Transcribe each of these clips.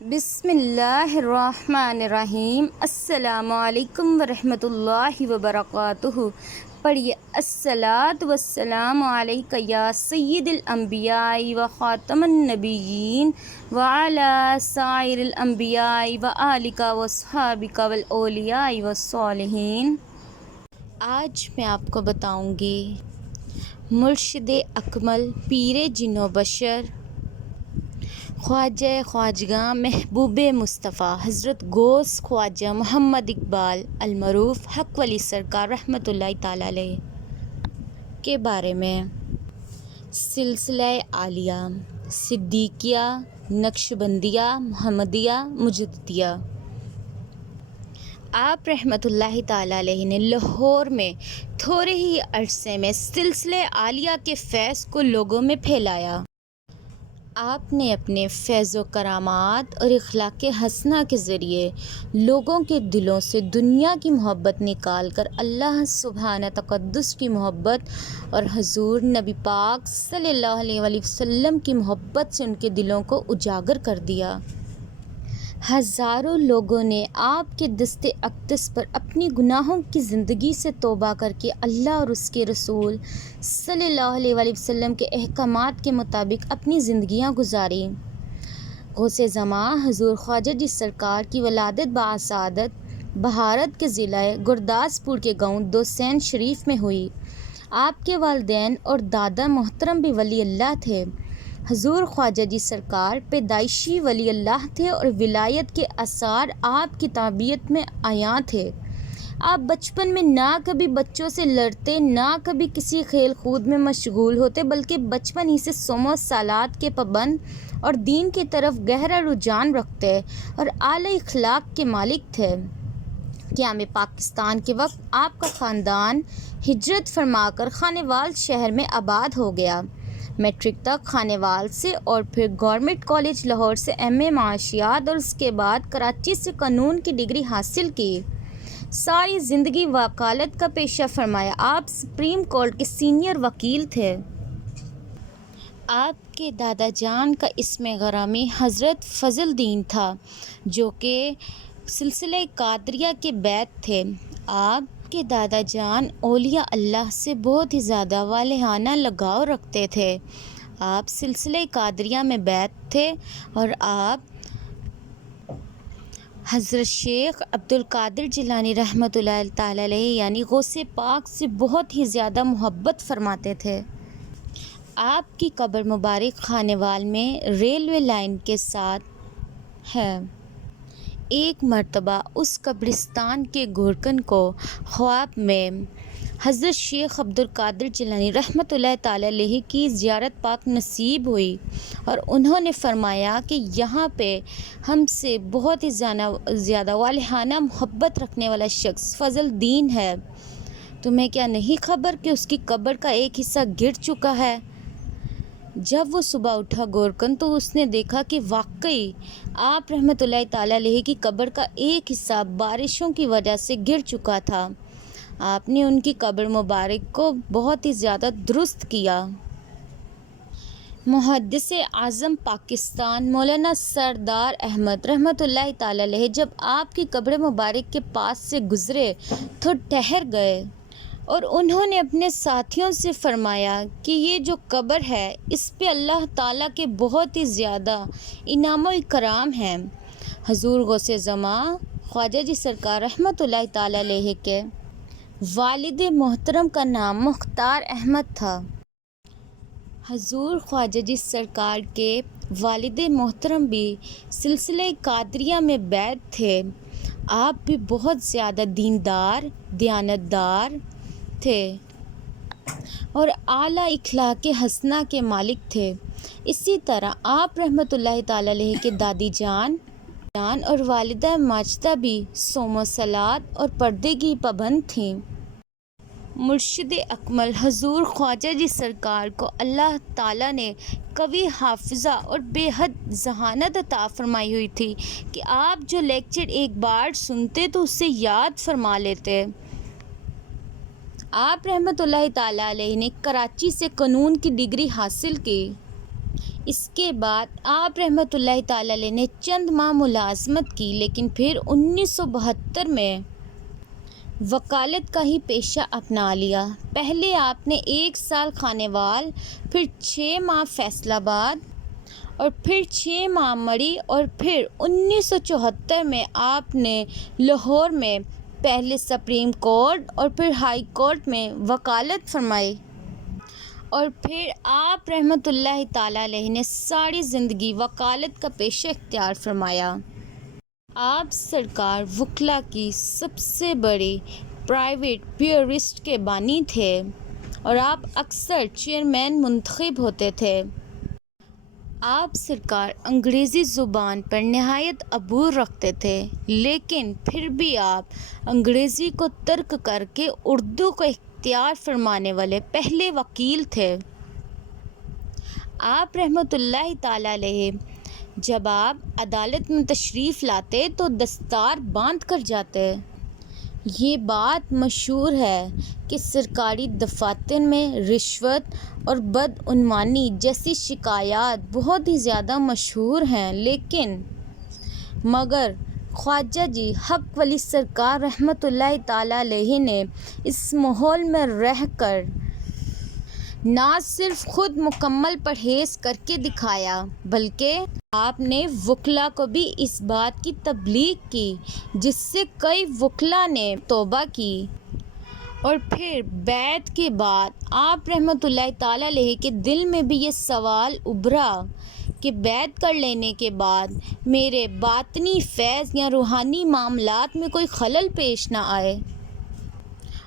بسم اللہ الرحمن الرحیم۔ السلام علیکم ورحمۃ اللہ وبرکاتہ۔ پڑھیے الصلاۃ والسلام علیک یا سید الانبیاء و خاتم النبیین وعلی سائر الانبیاء و آلک و صحابک والاولیاء والصالحین۔ آج میں آپ کو بتاؤں گی مرشد اکمل پیر جن و بشر خواجہ خواجگاں محبوب مصطفیٰ حضرت غوث خواجہ محمد اقبال المعروف حق ولی سرکار رحمۃ اللہ تعالیٰ علیہ کے بارے میں۔ سلسلہ عالیہ، صدیقیہ، نقشبندیہ، محمدیہ، مجددیہ۔ آپ رحمۃ اللہ تعالیٰ علیہ نے لاہور میں تھوڑے ہی عرصے میں سلسلہ عالیہ کے فیض کو لوگوں میں پھیلایا۔ آپ نے اپنے فیض و کرامات اور اخلاق حسنہ کے ذریعے لوگوں کے دلوں سے دنیا کی محبت نکال کر اللہ سبحانہ تقدس کی محبت اور حضور نبی پاک صلی اللہ علیہ وآلہ وسلم کی محبت سے ان کے دلوں کو اجاگر کر دیا۔ ہزاروں لوگوں نے آپ کے دست اقدس پر اپنی گناہوں کی زندگی سے توبہ کر کے اللہ اور اس کے رسول صلی اللہ علیہ وآلہ وسلم کے احکامات کے مطابق اپنی زندگیاں گزاری۔ غوث زماں حضور خواجہ جی سرکار کی ولادت باسعادت بھارت کے ضلع گرداسپور کے گاؤں دوسین شریف میں ہوئی۔ آپ کے والدین اور دادا محترم بھی ولی اللہ تھے۔ حضور خواجہ جی سرکار پیدائشی ولی اللہ تھے اور ولایت کے آثار آپ کی طبیعت میں عیاں تھے۔ آپ بچپن میں نہ کبھی بچوں سے لڑتے، نہ کبھی کسی کھیل کود میں مشغول ہوتے، بلکہ بچپن ہی سے صوم و صلات کے پابند اور دین کی طرف گہرا رجحان رکھتے اور اعلیٰ اخلاق کے مالک تھے۔ قیام پاکستان کے وقت آپ کا خاندان ہجرت فرما کر خانیوال شہر میں آباد ہو گیا۔ میٹرک تک خانیوال سے اور پھر گورنمنٹ کالج لاہور سے ایم اے معاشیات اور اس کے بعد کراچی سے قانون کی ڈگری حاصل کی۔ ساری زندگی وکالت کا پیشہ فرمایا۔ آپ سپریم کورٹ کے سینئر وکیل تھے۔ آپ کے دادا جان کا اسم گرامی حضرت فضل الدین تھا، جو کہ سلسلہ قادریہ کے بیعت تھے۔ آپ کے دادا جان اولیاء اللہ سے بہت ہی زیادہ والہانہ لگاؤ رکھتے تھے۔ آپ سلسلہ قادریہ میں بیعت تھے اور آپ حضرت شیخ عبد القادر جیلانی رحمۃ اللہ تعالیٰ علیہ یعنی غوث پاک سے بہت ہی زیادہ محبت فرماتے تھے۔ آپ کی قبر مبارک خانیوال میں ریلوے لائن کے ساتھ ہے۔ ایک مرتبہ اس قبرستان کے گورکن کو خواب میں حضرت شیخ عبد القادر جیلانی رحمۃ اللہ تعالیٰ علیہ کی زیارت پاک نصیب ہوئی اور انہوں نے فرمایا کہ یہاں پہ ہم سے بہت ہی زیادہ والہانہ محبت رکھنے والا شخص فضل الدین ہے۔ تمہیں کیا نہیں خبر کہ اس کی قبر کا ایک حصہ گر چکا ہے؟ جب وہ صبح اٹھا گورکن تو اس نے دیکھا کہ واقعی آپ رحمۃ اللہ تعالیٰ علیہ کی قبر کا ایک حصہ بارشوں کی وجہ سے گر چکا تھا۔ آپ نے ان کی قبر مبارک کو بہت ہی زیادہ درست کیا۔ محدث اعظم پاکستان مولانا سردار احمد رحمۃ اللہ تعالیٰ علیہ جب آپ کی قبر مبارک کے پاس سے گزرے تو ٹھہر گئے اور انہوں نے اپنے ساتھیوں سے فرمایا کہ یہ جو قبر ہے اس پہ اللہ تعالیٰ کے بہت ہی زیادہ انعام و اکرام ہیں۔ حضور غوث زماں خواجہ جی سرکار رحمۃ اللہ تعالیٰ علیہ کے والد محترم کا نام مختار احمد تھا۔ حضور خواجہ جی سرکار کے والد محترم بھی سلسلہ قادریہ میں بیعت تھے۔ آپ بھی بہت زیادہ دیندار، دیانتدار تھے اور اعلیٰ اخلاق حسنہ کے مالک تھے۔ اسی طرح آپ رحمۃ اللہ تعالیٰ علیہ کے دادی جان اور والدہ ماجدہ بھی صوم و صلات اور پردے کی پابند تھیں۔ مرشد اکمل حضور خواجہ جی سرکار کو اللہ تعالیٰ نے قوی حافظہ اور بے حد ذہانت عطا فرمائی ہوئی تھی کہ آپ جو لیکچر ایک بار سنتے تو اسے یاد فرما لیتے۔ آپ رحمۃ اللہ تعالیٰ علیہ نے کراچی سے قانون کی ڈگری حاصل کی۔ اس کے بعد آپ رحمۃ اللہ تعالی علیہ نے چند ماہ ملازمت کی، لیکن پھر 1972 میں وکالت کا ہی پیشہ اپنا لیا۔ پہلے آپ نے 1 سال خانیوال، پھر 6 ماہ فیصل آباد اور پھر 6 ماہ مڑی، اور پھر 1974 میں آپ نے لاہور میں پہلے سپریم کورٹ اور پھر ہائی کورٹ میں وکالت فرمائی، اور پھر آپ رحمۃ اللہ تعالی علیہ نے ساری زندگی وکالت کا پیشہ اختیار فرمایا۔ آپ سرکار وکلا کی سب سے بڑی پرائیویٹ بیورسٹ کے بانی تھے، اور آپ اکثر چیئرمین منتخب ہوتے تھے۔ آپ سرکار انگریزی زبان پر نہایت عبور رکھتے تھے، لیکن پھر بھی آپ انگریزی کو ترک کر کے اردو کو اختیار فرمانے والے پہلے وکیل تھے۔ آپ رحمۃ اللہ تعالی علیہ جب آپ عدالت میں تشریف لاتے تو دستار باندھ کر جاتے۔ یہ بات مشہور ہے کہ سرکاری دفاتر میں رشوت اور بدعنوانی جیسی شکایات بہت ہی زیادہ مشہور ہیں، لیکن مگر خواجہ جی حق ولی سرکار رحمۃ اللہ تعالی علیہ نے اس ماحول میں رہ کر نہ صرف خود مکمل پرہیز کر کے دکھایا، بلکہ آپ نے وکلا کو بھی اس بات کی تبلیغ کی، جس سے کئی وکلا نے توبہ کی۔ اور پھر بیعت کے بعد آپ رحمۃ اللہ تعالی علیہ کے دل میں بھی یہ سوال ابھرا کہ بیعت کر لینے کے بعد میرے باطنی فیض یا روحانی معاملات میں کوئی خلل پیش نہ آئے۔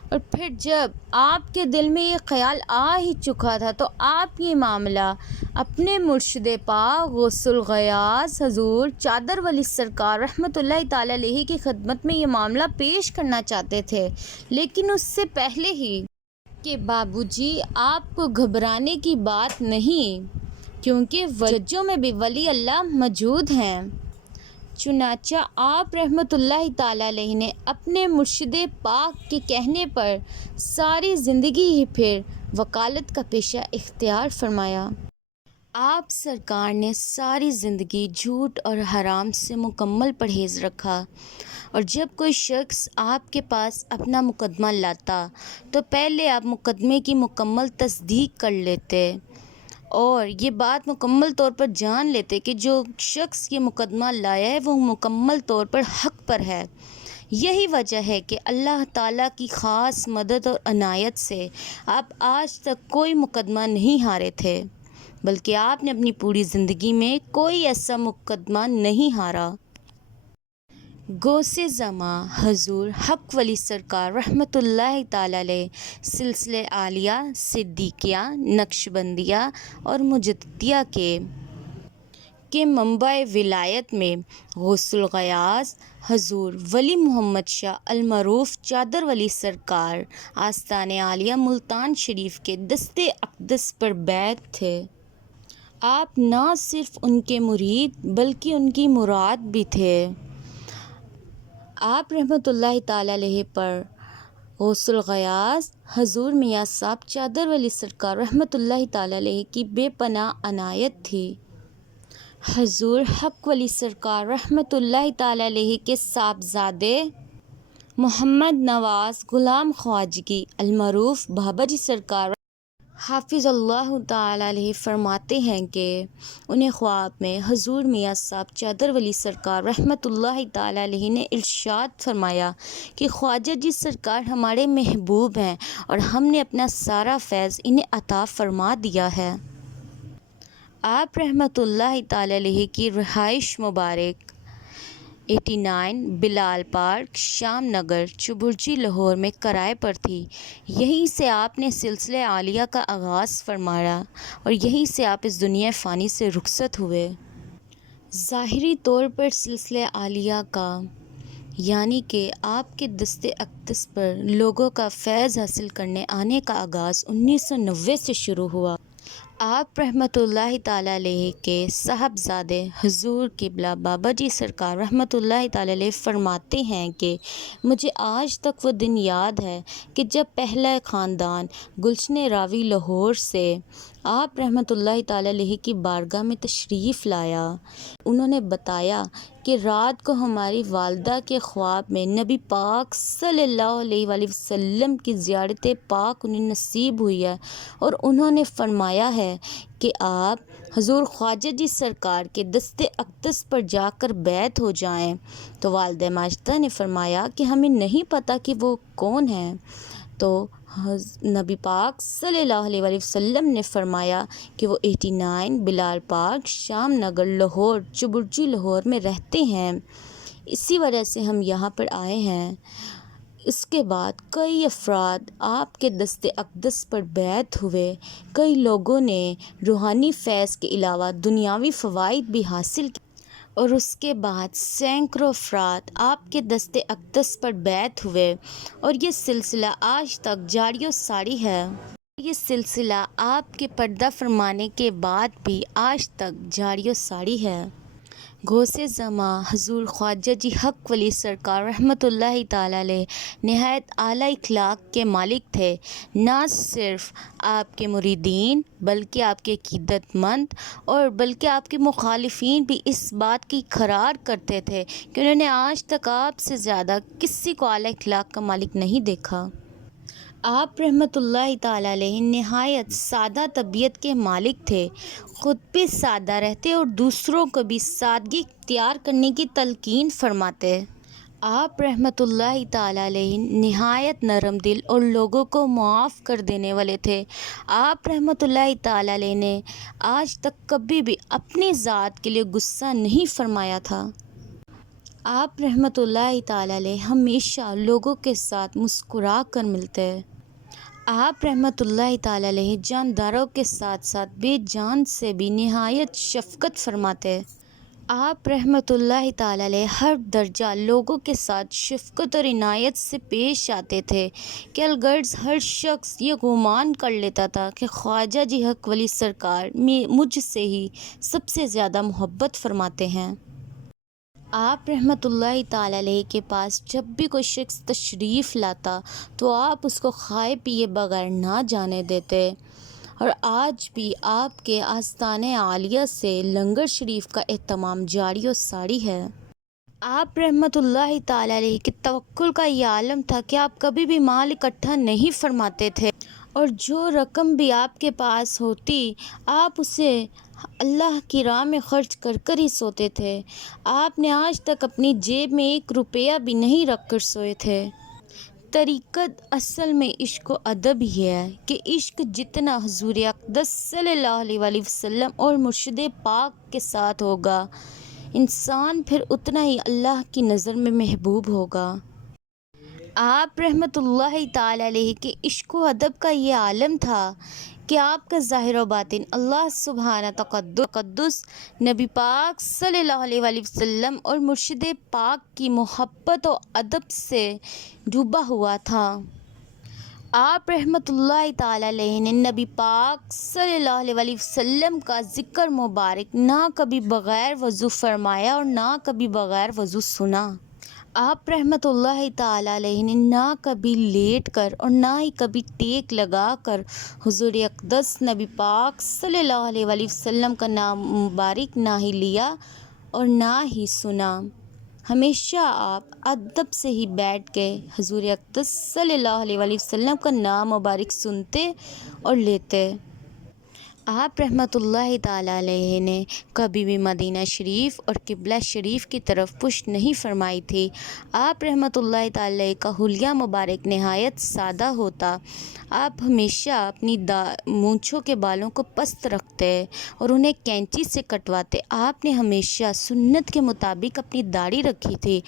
اور پھر جب آپ کے دل میں یہ خیال آ ہی چکا تھا تو آپ یہ معاملہ اپنے مرشد پاک غوث الغیاث حضور چادر ولی سرکار رحمۃ اللہ تعالی علیہ کی خدمت میں یہ معاملہ پیش کرنا چاہتے تھے، لیکن اس سے پہلے ہی کہ بابو جی آپ کو گھبرانے کی بات نہیں، کیونکہ وجوں میں بھی ولی اللہ موجود ہیں۔ چنانچہ آپ رحمۃ اللہ تعالی علیہ نے اپنے مرشد پاک کے کہنے پر ساری زندگی ہی پھر وکالت کا پیشہ اختیار فرمایا۔ آپ سرکار نے ساری زندگی جھوٹ اور حرام سے مکمل پرہیز رکھا، اور جب کوئی شخص آپ کے پاس اپنا مقدمہ لاتا تو پہلے آپ مقدمے کی مکمل تصدیق کر لیتے اور یہ بات مکمل طور پر جان لیتے کہ جو شخص یہ مقدمہ لایا ہے وہ مکمل طور پر حق پر ہے۔ یہی وجہ ہے کہ اللہ تعالیٰ کی خاص مدد اور عنایت سے آپ آج تک کوئی مقدمہ نہیں ہارے تھے، بلکہ آپ نے اپنی پوری زندگی میں کوئی ایسا مقدمہ نہیں ہارا۔ غوث زماں حضور حق ولی سرکار رحمۃ اللہ تعالی علیہ سلسلہ عالیہ، صدیقیہ، نقشبندیہ اور مجددیہ کے منبع ولایت میں غوث الغیاث حضور ولی محمد شاہ المعروف چادر ولی سرکار آستان عالیہ ملتان شریف کے دست اقدس پر بیعت تھے۔ آپ نہ صرف ان کے مرید بلکہ ان کی مراد بھی تھے۔ آپ رحمۃ اللہ تعالی علیہ پر غوث الغیاث حضور میاں صاحب چادر ولی سرکار رحمۃ اللہ تعالی علیہ کی بے پناہ عنایت تھی۔ حضور حق ولی سرکار رحمۃ اللہ تعالی علیہ کے صاحبزادے محمد نواز غلام خواجگی المعروف بابا جی سرکار حافظ اللہ تعالی علیہ فرماتے ہیں کہ انہیں خواب میں حضور میاں صاحب چادر ولی سرکار رحمۃ اللہ تعالی علیہ نے ارشاد فرمایا کہ خواجہ جی سرکار ہمارے محبوب ہیں اور ہم نے اپنا سارا فیض انہیں عطا فرما دیا ہے۔ آپ رحمۃ اللہ تعالی علیہ کی رہائش مبارک 89 بلال پارک، شام نگر، چبرجی، لاہور میں کرائے پر تھی۔ یہیں سے آپ نے سلسلہ عالیہ کا آغاز فرمایا اور یہیں سے آپ اس دنیا فانی سے رخصت ہوئے۔ ظاہری طور پر سلسلہ عالیہ کا یعنی کہ آپ کے دست اقدس پر لوگوں کا فیض حاصل کرنے آنے کا آغاز 1990 سے شروع ہوا۔ آپ رحمۃ اللہ تعالی علیہ کے صاحبزادے حضور قبلہ بابا جی سرکار رحمۃ اللہ تعالی علیہ فرماتے ہیں کہ مجھے آج تک وہ دن یاد ہے کہ جب پہلا خاندان گلشن راوی لاہور سے آپ رحمۃ اللہ تعالی علیہ کی بارگاہ میں تشریف لایا۔ انہوں نے بتایا کہ رات کو ہماری والدہ کے خواب میں نبی پاک صلی اللہ علیہ وآلہ وسلم کی زیارت پاک انہیں نصیب ہوئی ہے، اور انہوں نے فرمایا ہے کہ آپ حضور خواجہ جی سرکار کے دست اقدس پر جا کر بیعت ہو جائیں۔ تو والدہ ماجدہ نے فرمایا کہ ہمیں نہیں پتہ کہ وہ کون ہیں۔ تو نبی پاک صلی اللہ علیہ وآلہ وسلم نے فرمایا کہ وہ 89 بلال پارک، شام نگر، لاہور، چبرجی لاہور میں رہتے ہیں، اسی وجہ سے ہم یہاں پر آئے ہیں۔ اس کے بعد کئی افراد آپ کے دست اقدس پر بیعت ہوئے، کئی لوگوں نے روحانی فیض کے علاوہ دنیاوی فوائد بھی حاصل کیے، اور اس کے بعد سینکڑوں افراد آپ کے دست اقدس پر بیعت ہوئے، اور یہ سلسلہ آج تک جاری و ساری ہے۔ یہ سلسلہ آپ کے پردہ فرمانے کے بعد بھی آج تک جاری و ساری ہے۔ غوث زماں حضور خواجہ جی حق ولی سرکار رحمۃ اللہ تعالی علیہ نہایت اعلیٰ اخلاق کے مالک تھے۔ نہ صرف آپ کے مریدین بلکہ آپ کے عقیدت مند اور بلکہ آپ کے مخالفین بھی اس بات کی اقرار کرتے تھے کہ انہوں نے آج تک آپ سے زیادہ کسی کو اعلیٰ اخلاق کا مالک نہیں دیکھا۔ آپ رحمۃ اللہ تعالی علیہ نہایت سادہ طبیعت کے مالک تھے، خود بھی سادہ رہتے اور دوسروں کو بھی سادگی اختیار کرنے کی تلقین فرماتے۔ آپ رحمۃ اللہ تعالی علیہ نہایت نرم دل اور لوگوں کو معاف کر دینے والے تھے۔ آپ رحمۃ اللہ تعالی علیہ نے آج تک کبھی بھی اپنی ذات کے لیے غصہ نہیں فرمایا تھا۔ آپ رحمۃ اللہ تعالی علیہ ہمیشہ لوگوں کے ساتھ مسکرا کر ملتے۔ آپ رحمۃ اللہ تعالی علیہ جانداروں کے ساتھ ساتھ بے جان سے بھی نہایت شفقت فرماتے۔ آپ رحمۃ اللہ تعالی علیہ ہر درجہ لوگوں کے ساتھ شفقت اور عنایت سے پیش آتے تھے کہ الغرض ہر شخص یہ گمان کر لیتا تھا کہ خواجہ جی حق ولی سرکار مجھ سے ہی سب سے زیادہ محبت فرماتے ہیں۔ آپ رحمۃ اللہ تعالی علیہ کے پاس جب بھی کوئی شخص تشریف لاتا تو آپ اس کو کھائے پیے بغیر نہ جانے دیتے، اور آج بھی آپ کے آستانِ عالیہ سے لنگر شریف کا اہتمام جاری و ساری ہے۔ آپ رحمۃ اللہ تعالی علیہ کے توکل کا یہ عالم تھا کہ آپ کبھی بھی مال اکٹھا نہیں فرماتے تھے، اور جو رقم بھی آپ کے پاس ہوتی آپ اسے اللہ کی راہ میں خرچ کر کر ہی سوتے تھے۔ آپ نے آج تک اپنی جیب میں 1 روپیہ بھی نہیں رکھ کر سوئے تھے۔ طریقت اصل میں عشق و ادب ہی ہے کہ عشق جتنا حضور اقدس صلی اللہ علیہ وآلہ وسلم اور مرشد پاک کے ساتھ ہوگا، انسان پھر اتنا ہی اللہ کی نظر میں محبوب ہوگا۔ آپ رحمۃ اللہ تعالی علیہ کے عشق و ادب کا یہ عالم تھا کہ آپ کا ظاہر و باطن اللہ سبحانہ تقدس نبی پاک صلی اللہ علیہ وآلہ وسلم اور مرشد پاک کی محبت و ادب سے ڈوبا ہوا تھا۔ آپ رحمۃ اللہ تعالی علیہ نے نبی پاک صلی اللہ علیہ وآلہ وسلم کا ذکر مبارک نہ کبھی بغیر وضو فرمایا اور نہ کبھی بغیر وضو سنا۔ آپ رحمۃ اللہ تعالی علیہ نے نہ کبھی لیٹ کر اور نہ ہی کبھی ٹیک لگا کر حضور اقدس نبی پاک صلی اللہ علیہ وآلہ وسلم کا نام مبارک نہ ہی لیا اور نہ ہی سنا۔ ہمیشہ آپ ادب سے ہی بیٹھ کے حضور اقدس صلی اللہ علیہ وآلہ وسلم کا نام مبارک سنتے اور لیتے۔ آپ رحمۃ اللہ تعالی علیہ نے کبھی بھی مدینہ شریف اور قبلہ شریف کی طرف پشت نہیں فرمائی تھی۔ آپ رحمۃ اللہ تعالی علیہ کا حلیہ مبارک نہایت سادہ ہوتا۔ آپ ہمیشہ اپنی مونچھوں کے بالوں کو پست رکھتے اور انہیں کینچی سے کٹواتے۔ آپ نے ہمیشہ سنت کے مطابق اپنی داڑھی رکھی تھی،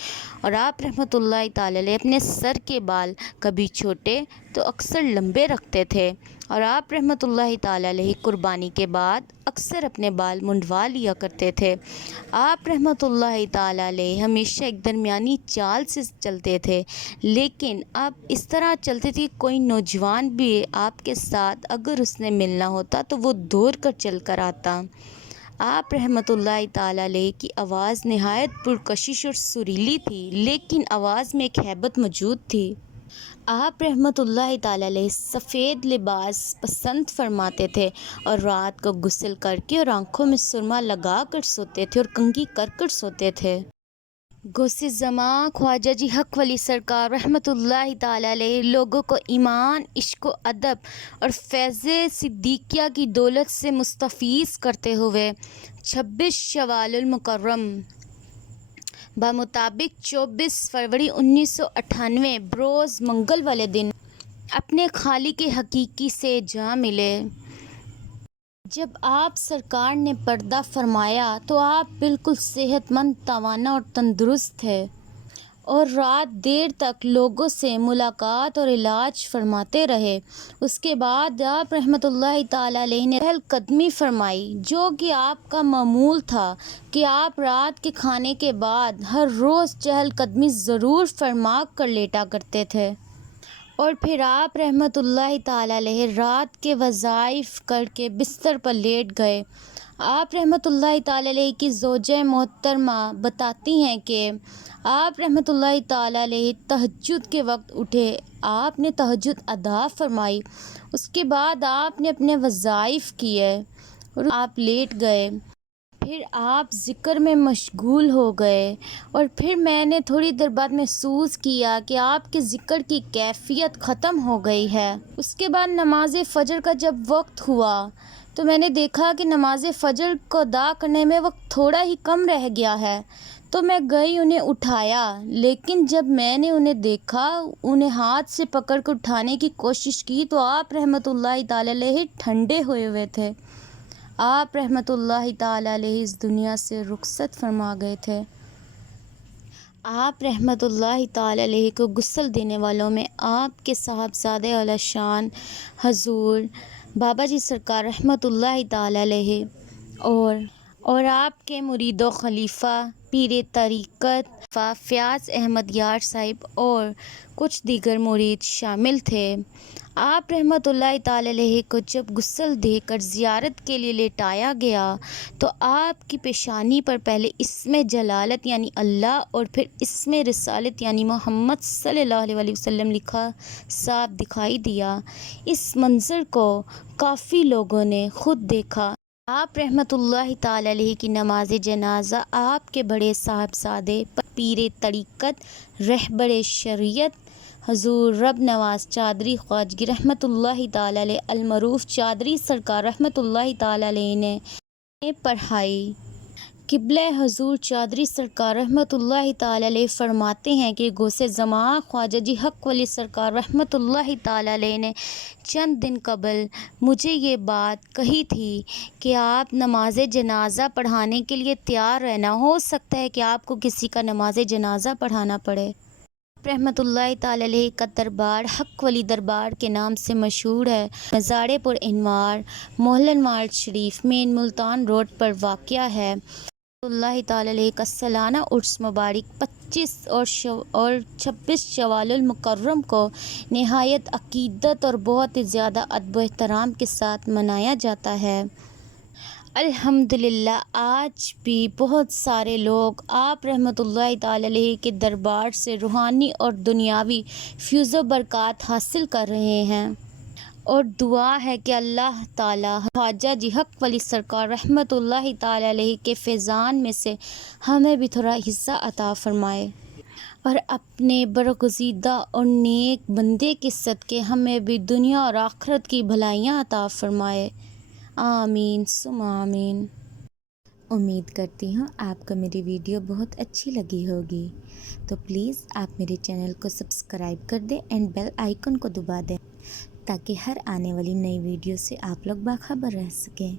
اور آپ رحمۃ اللہ تعالی علیہ اپنے سر کے بال کبھی چھوٹے تو اکثر لمبے رکھتے تھے، اور آپ رحمۃ اللہ تعالی علیہ قربانی کے بعد اکثر اپنے بال منڈوا لیا کرتے تھے۔ آپ رحمۃ اللہ تعالی علیہ ہمیشہ ایک درمیانی چال سے چلتے تھے، لیکن اب اس طرح چلتے تھے کہ کوئی نوجوان بھی آپ کے ساتھ اگر اس نے ملنا ہوتا تو وہ دوڑ کر چل کر آتا۔ آپ رحمۃ اللہ تعالی علیہ کی آواز نہایت پرکشش اور سریلی تھی، لیکن آواز میں ایک ہیبت موجود تھی۔ آپ رحمۃ اللہ تعالی علیہ سفید لباس پسند فرماتے تھے اور رات کو غسل کر کے اور آنکھوں میں سرما لگا کر سوتے تھے اور کنگھی کر کر سوتے تھے۔ غوث زمان خواجہ جی حق ولی سرکار رحمۃ اللہ تعالی علیہ لوگوں کو ایمان، عشق و ادب اور فیض صدیقیہ کی دولت سے مستفیض کرتے ہوئے 26 شوال المکرم بمطابق 24 فروری 1998 بروز منگل والے دن اپنے خالق حقیقی سے جا ملے۔ جب آپ سرکار نے پردہ فرمایا تو آپ بالکل صحت مند، توانا اور تندرست تھے اور رات دیر تک لوگوں سے ملاقات اور علاج فرماتے رہے۔ اس کے بعد آپ رحمۃ اللہ تعالی علیہ نے چہل قدمی فرمائی، جو کہ آپ کا معمول تھا کہ آپ رات کے کھانے کے بعد ہر روز چہل قدمی ضرور فرما کر لیٹا کرتے تھے، اور پھر آپ رحمۃ اللہ تعالی علیہ رات کے وظائف کر کے بستر پر لیٹ گئے۔ آپ رحمۃ اللہ تعالی علیہ کی زوجہ محترمہ بتاتی ہیں کہ آپ رحمۃ اللہ تعالی علیہ تہجد کے وقت اٹھے، آپ نے تہجد ادا فرمائی، اس کے بعد آپ نے اپنے وظائف کیے اور آپ لیٹ گئے۔ پھر آپ ذکر میں مشغول ہو گئے اور پھر میں نے تھوڑی دیر بعد محسوس کیا کہ آپ کے ذکر کی کیفیت ختم ہو گئی ہے۔ اس کے بعد نماز فجر کا جب وقت ہوا تو میں نے دیکھا کہ نماز فجر کو ادا کرنے میں وقت تھوڑا ہی کم رہ گیا ہے، تو میں گئی انہیں اٹھایا، لیکن جب میں نے انہیں دیکھا، انہیں ہاتھ سے پکڑ کر اٹھانے کی کوشش کی تو آپ رحمۃ اللہ تعالی علیہ ٹھنڈے ہوئے ہوئے تھے۔ آپ رحمۃ اللہ تعالی علیہ اس دنیا سے رخصت فرما گئے تھے۔ آپ رحمۃ اللہ تعالی علیہ کو غسل دینے والوں میں آپ کے صاحبزادے اعلی شان حضور بابا جی سرکار رحمۃ اللہ تعالی علیہ اور آپ کے مرید و خلیفہ پیر طریقت فیاض احمد یار صاحب اور کچھ دیگر مرید شامل تھے۔ آپ رحمۃ اللہ تعالی علیہ کو جب غسل دے کر زیارت کے لیے لیٹایا گیا تو آپ کی پیشانی پر پہلے اسم جلالت یعنی اللہ اور پھر اسم رسالت یعنی محمد صلی اللہ علیہ وسلم لکھا صاف دکھائی دیا۔ اس منظر کو کافی لوگوں نے خود دیکھا۔ آپ رحمۃ اللہ تعالی علیہ کی نماز جنازہ آپ کے بڑے صاحبزادے پیر طریقت رہبر شریعت حضور رب نواز چادری خواجگی رحمۃ اللہ تعالی علیہ المعروف چادری سرکار رحمۃ اللہ تعالی علیہ نے پڑھائی۔ قبلہ حضور چادری سرکار رحمۃ اللہ تعالی علیہ فرماتے ہیں کہ غوث زمان خواجہ جی حق ولی سرکار رحمۃ اللہ تعالی علیہ نے چند دن قبل مجھے یہ بات کہی تھی کہ آپ نماز جنازہ پڑھانے کے لیے تیار رہنا، ہو سکتا ہے کہ آپ کو کسی کا نماز جنازہ پڑھانا پڑے۔ رحمۃ اللہ تعالی علیہ کا دربار حق ولی دربار کے نام سے مشہور ہے۔ مزارے پر انوار محلہ انوار شریف مین ملتان روڈ پر واقع ہے۔ اللہ تعالی علیہ کا سالانہ عرس مبارک 25 اور 26 شوال المکرم کو نہایت عقیدت اور بہت ہی زیادہ ادب و احترام کے ساتھ منایا جاتا ہے۔ الحمدللہ آج بھی بہت سارے لوگ آپ رحمۃ اللہ تعالی علیہ کے دربار سے روحانی اور دنیاوی فیض و برکات حاصل کر رہے ہیں، اور دعا ہے کہ اللہ تعالی خواجہ جی حق ولی سرکار رحمۃ اللہ تعالی علیہ کے فیضان میں سے ہمیں بھی تھوڑا حصہ عطا فرمائے، اور اپنے برگزیدہ اور نیک بندے کے صدقے ہمیں بھی دنیا اور آخرت کی بھلائیاں عطا فرمائے، آمین ثم آمین۔ امید کرتی ہوں آپ کو میری ویڈیو بہت اچھی لگی ہوگی، تو پلیز آپ میرے چینل کو سبسکرائب کر دیں اینڈ بیل آئیکن کو دبا دیں تاکہ ہر آنے والی نئی ویڈیو سے آپ لوگ باخبر رہ سکیں۔